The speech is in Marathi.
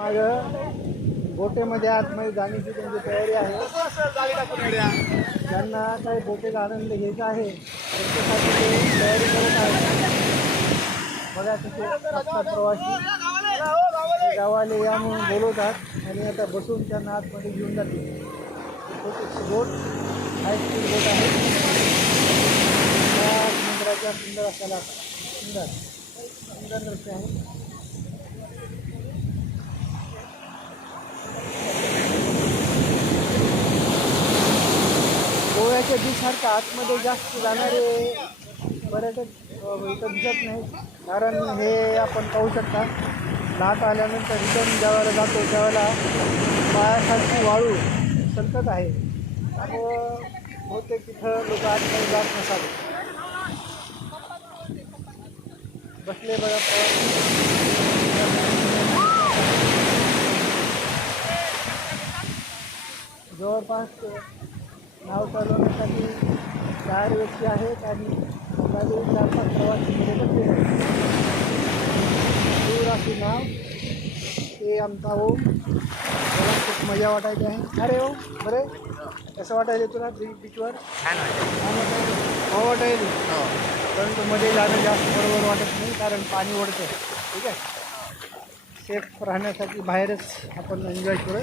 माझं बोटेमध्ये आतमध्ये जाण्याची त्यांची तयारी आहे. ज्यांना काही बोटेचा आनंद घ्यायचा आहे त्याच्यासाठी ते तयारी करत आहेत. बघा तिथे असतात प्रवासी गावाले या म्हणून बोलवतात आणि आता बसून त्यांना आतमध्ये घेऊन जातील. छोटीशी बोट हाय स्पीड बोट आहे. त्या समुद्राच्या सुंदर असायला सुंदर दृश्य आहे. गोव्याच्या बीचसारख्या आतमध्ये जास्त जाणारे पर्यटक इथं दिसत नाही. कारण हे आपण पाहू शकता लाट आल्यानंतर रिटर्न ज्यावेळेला जातो त्यावेळेला पायाखालची वाळू सरकत आहे. त्यामुळं बहुतेक तिथं लोक आतमध्ये जात नसावे. बसले बघा जवळपास नाव चालवण्यासाठी 4 व्यक्ती आहेत आणि 4-5 प्रवासी बसले आहेत. दूर अशी नाव ते आमचा ओम. मला खूप मजा वाटायची आहे. अरे हो बरे कसं वाटायला तुला बीचवर? छान वाटायला परंतु मध्ये जाणं जास्त बरोबर वाटत नाही कारण पाणी ओढतं. ठीक आहे. सेफ राहण्यासाठी बाहेरच आपण एन्जॉय करू.